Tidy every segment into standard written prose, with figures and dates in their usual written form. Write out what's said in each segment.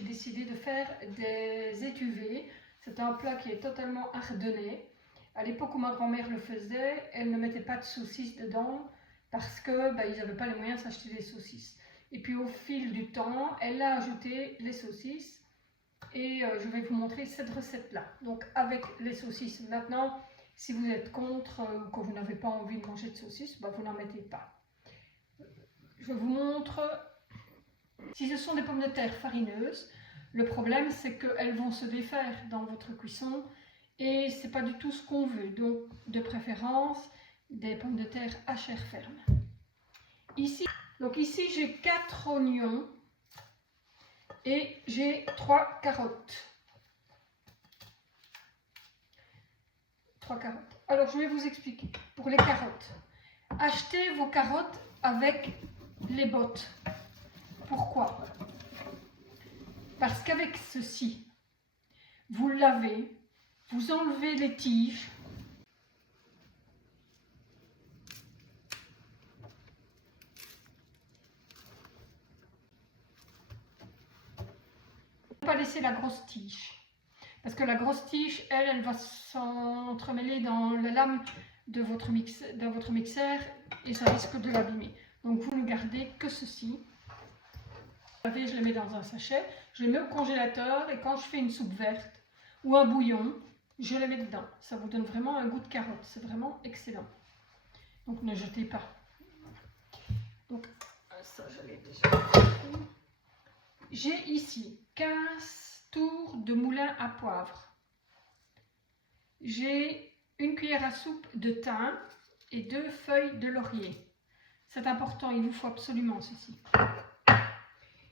j'ai décidé de faire des étuvées. C'est un plat qui est totalement ardennais. À l'époque où ma grand-mère le faisait, elle ne mettait pas de saucisses dedans parce que ils n'avaient pas les moyens de s'acheter des saucisses. Et puis au fil du temps, elle a ajouté les saucisses et je vais vous montrer cette recette-là. Donc avec les saucisses. Maintenant, si vous êtes contre ou que vous n'avez pas envie de manger de saucisses, vous n'en mettez pas. Je vous montre. Si ce sont des pommes de terre farineuses, le problème c'est qu'elles vont se défaire dans votre cuisson et c'est pas du tout ce qu'on veut. Donc de préférence des pommes de terre à chair ferme. Ici j'ai 4 oignons et j'ai 3 carottes. 3 carottes. Alors je vais vous expliquer. Pour les carottes, achetez vos carottes avec les bottes. Pourquoi? Parce qu'avec ceci, vous lavez, vous enlevez les tiges, ne pas laisser la grosse tige. Parce que la grosse tige, elle va s'entremêler dans la lame de votre mixeur et ça risque de l'abîmer. Donc vous ne gardez que ceci. Je le mets dans un sachet, je le mets au congélateur et quand je fais une soupe verte ou un bouillon, je le mets dedans. Ça vous donne vraiment un goût de carotte, c'est vraiment excellent. Donc ne jetez pas. Donc ça je l'ai déjà fait. J'ai ici 15 tours de moulin à poivre. J'ai une cuillère à soupe de thym et 2 feuilles de laurier. C'est important, il vous faut absolument ceci.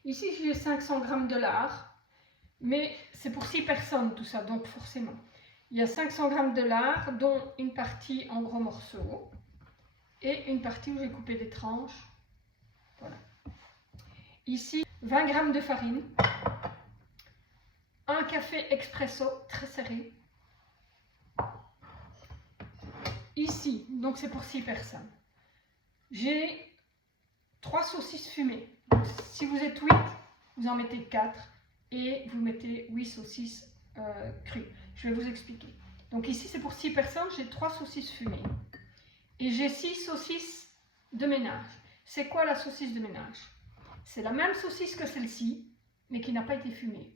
Ici, j'ai 500 g de lard, mais c'est pour 6 personnes tout ça, donc forcément. Il y a 500 g de lard, dont une partie en gros morceaux et une partie où j'ai coupé des tranches. Voilà. Ici, 20 g de farine, un café expresso très serré. Ici, donc c'est pour 6 personnes, j'ai 3 saucisses fumées. Donc, si vous êtes 8, vous en mettez 4 et vous mettez 8 saucisses crues. Je vais vous expliquer. Donc ici, c'est pour 6 personnes, j'ai 3 saucisses fumées. Et j'ai 6 saucisses de ménage. C'est quoi la saucisse de ménage? C'est la même saucisse que celle-ci, mais qui n'a pas été fumée.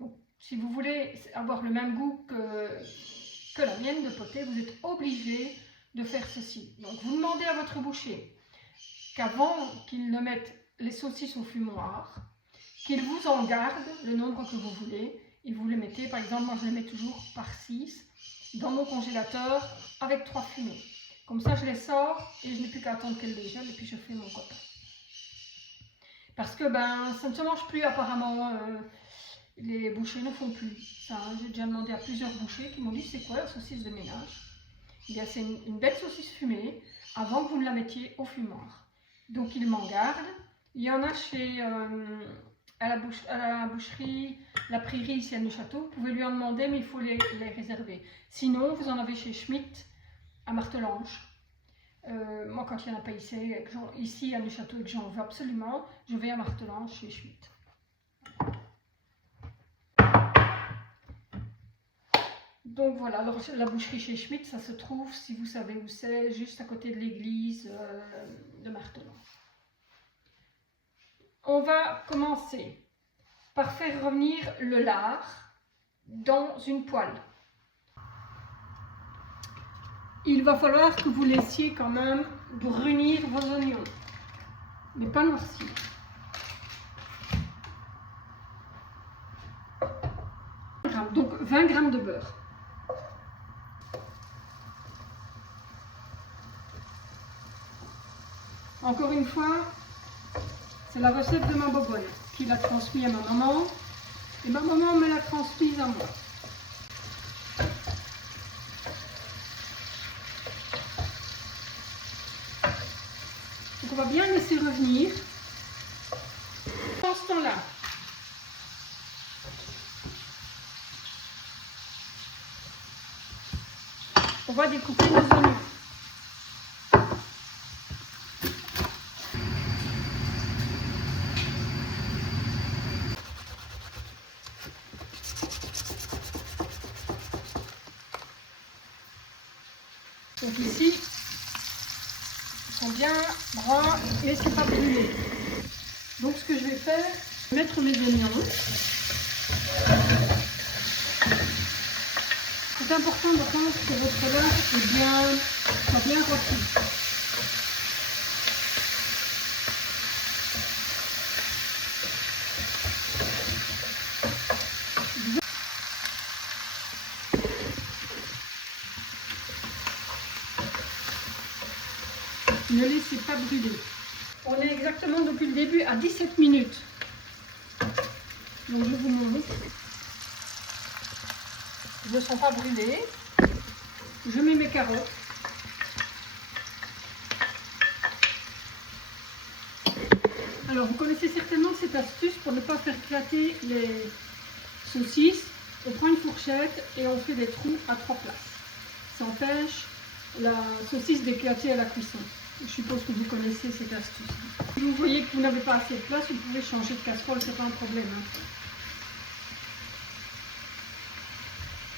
Donc, si vous voulez avoir le même goût que la mienne de potée, vous êtes obligé de faire ceci. Donc, vous demandez à votre boucher qu'avant qu'il ne mette les saucisses au fumoir, qu'il vous en garde le nombre que vous voulez et vous les mettez, par exemple, moi je les mets toujours par 6 dans mon congélateur avec 3 fumées. Comme ça je les sors et je n'ai plus qu'à attendre qu'elles dégèlent et puis je fais mon copain. Parce que ça ne se mange plus apparemment, les bouchers ne font plus ça. J'ai déjà demandé à plusieurs bouchers qui m'ont dit c'est quoi la saucisse de ménage? Eh bien c'est une belle saucisse fumée avant que vous ne la mettiez au fumoir. Donc ils m'en gardent. Il y en a chez à la boucherie La Prairie ici à Neuchâtel. Vous pouvez lui en demander, mais il faut les réserver. Sinon, vous en avez chez Schmitt à Martelange. Moi, quand il n'y en a pas ici à Neuchâtel et que j'en veux absolument, je vais à Martelange chez Schmitt. Donc voilà, alors la boucherie chez Schmitt, ça se trouve, si vous savez où c'est, juste à côté de l'église de Martelange. On va commencer par faire revenir le lard dans une poêle. Il va falloir que vous laissiez quand même brunir vos oignons, mais pas noircir. Donc 20 g de beurre. Encore une fois, c'est la recette de ma bobonne qui l'a transmise à ma maman et ma maman me l'a transmise à moi. Donc on va bien laisser revenir. Pendant ce temps-là, on va découper nos oignons. Donc ici, ils sont bien bruns et c'est pas brûlé. Donc ce que je vais faire, mettre mes oignons. C'est important de prendre que votre lard soit bien rôti. Ne laissez pas brûler. On est exactement depuis le début à 17 minutes. Donc je vous montre. Ils ne sont pas brûlés. Je mets mes carottes. Alors vous connaissez certainement cette astuce pour ne pas faire éclater les saucisses. On prend une fourchette et on fait des trous à 3 places. Ça empêche la saucisse d'éclater à la cuisson. Je suppose que vous connaissez cette astuce. Si vous voyez que vous n'avez pas assez de place, vous pouvez changer de casserole, c'est pas un problème.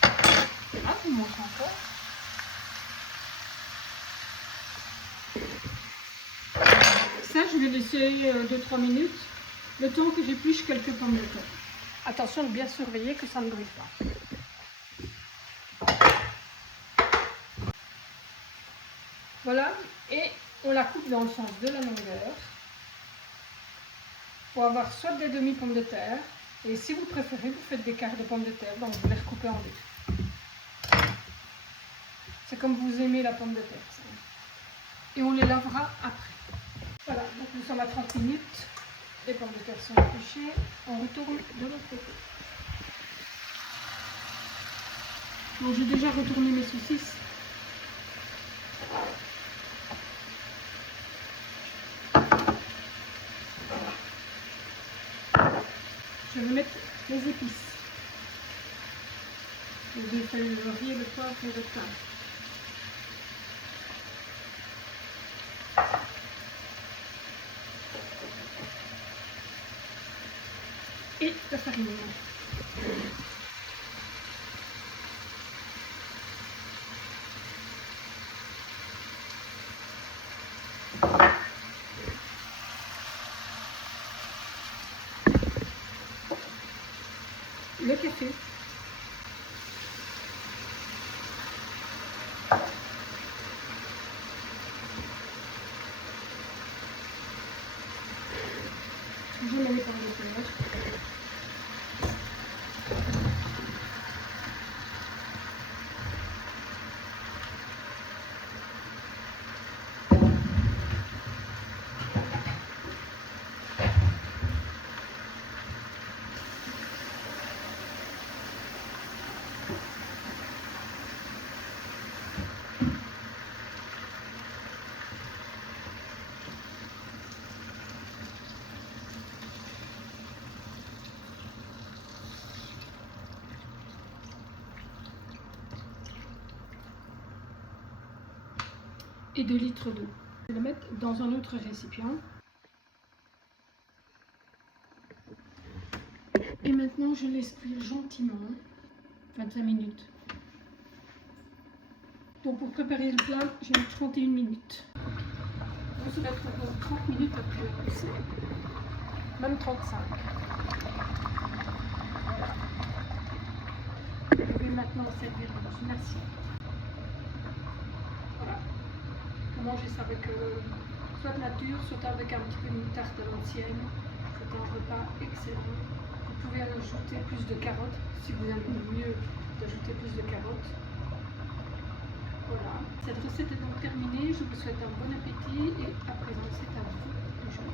Ah, je vous montre encore. Ça, je vais laisser 2-3 minutes, le temps que j'épluche quelques pommes de terre. Attention de bien surveiller que ça ne brûle pas. Voilà, et on la coupe dans le sens de la longueur pour avoir soit des demi-pommes de terre, et si vous préférez, vous faites des quarts de pommes de terre, donc vous les recoupez en deux. C'est comme vous aimez la pomme de terre. Ça. Et on les lavera après. Voilà, donc nous sommes à 30 minutes. Les pommes de terre sont épluchées. On retourne de l'autre côté. Donc j'ai déjà retourné mes saucisses. Je vais mettre les épices. Les feuilles de laurier, le poivre et le thym. Et la farine. Le café. Je mets les pommes de terre. Et 2 litres d'eau. Je vais le mettre dans un autre récipient. Et maintenant, je laisse cuire gentiment 25 minutes. Donc pour préparer le plat, j'ai mis 31 minutes. Donc ça va être 30 minutes à cuire aussi. Même 35. Voilà. Je vais maintenant servir dans une assiette. Voilà. Vous mangez ça avec soit nature, soit avec un petit peu de tarte à l'ancienne. C'est un repas excellent. Vous pouvez ajouter plus de carottes si vous aimez mieux d'ajouter plus de carottes. Voilà. Cette recette est donc terminée. Je vous souhaite un bon appétit et à présent c'est à vous de jouer.